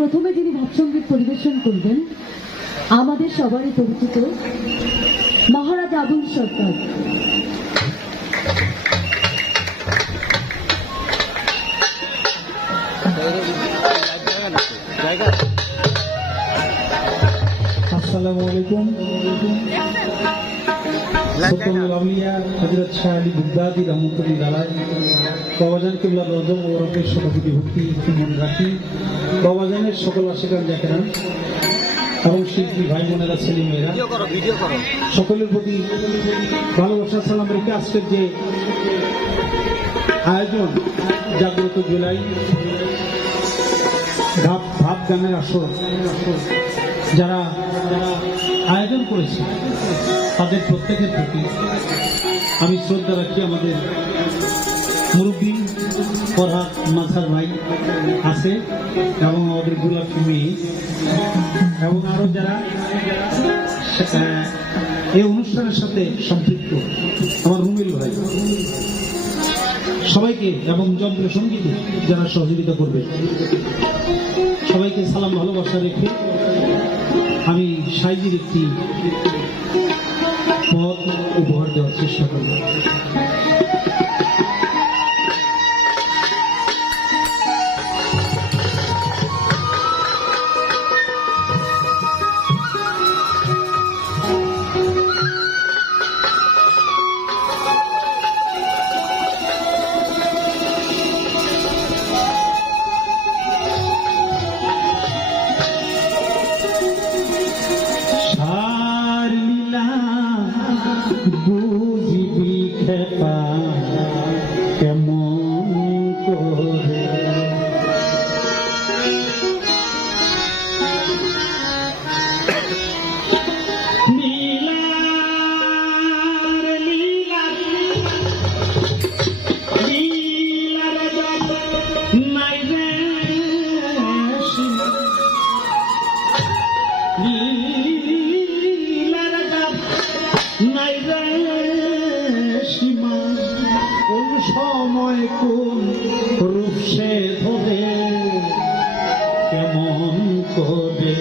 প্রথমে যিনি ভাবসঙ্গীত পরিবেশন করবেন আমাদের সবারই পরিচিত মহারাজ আবুল সরকার। আসসালামু আলাইকুম। সত্যমুল আউলিয়া হযরত শাহ আলী বুগদাদি রহমতুল্লাহ আলাইহি বাবাজান কিবলা রজব ও রবের শতকোটি ভক্তি মনে রাখি। বাবাজানের সকল আশিকান জাকেরান এবং শিল্পী ভাই বোনেরা ছেলে মেয়েরা সকলের প্রতি ভালোবাসা সালাম রেখে আজকের যে আয়োজন জাগ্রত জুলাই ভাব গানের আসর যারা আয়োজন করেছে তাদের প্রত্যেকের প্রতি আমি শ্রদ্ধা রাখি। আমাদের মুরব্বী ফরহাদ মাঝার ভাই আছে এবং আমাদের গোলাপি মেয়ে এবং আরো যারা এই অনুষ্ঠানের সাথে সম্পৃক্ত আমার রুমিল ভাই সবাইকে এবং যন্ত্র সঙ্গীতে যারা সহযোগিতা করবে সবাইকে সালাম ভালোবাসা রেখে আমি সাইজির একটি পথ উপহার দেওয়ার চেষ্টা করব। বুঝিবি খেপা কেমন করে কোন সময় কোন রূপ সে ধরে কেমন করে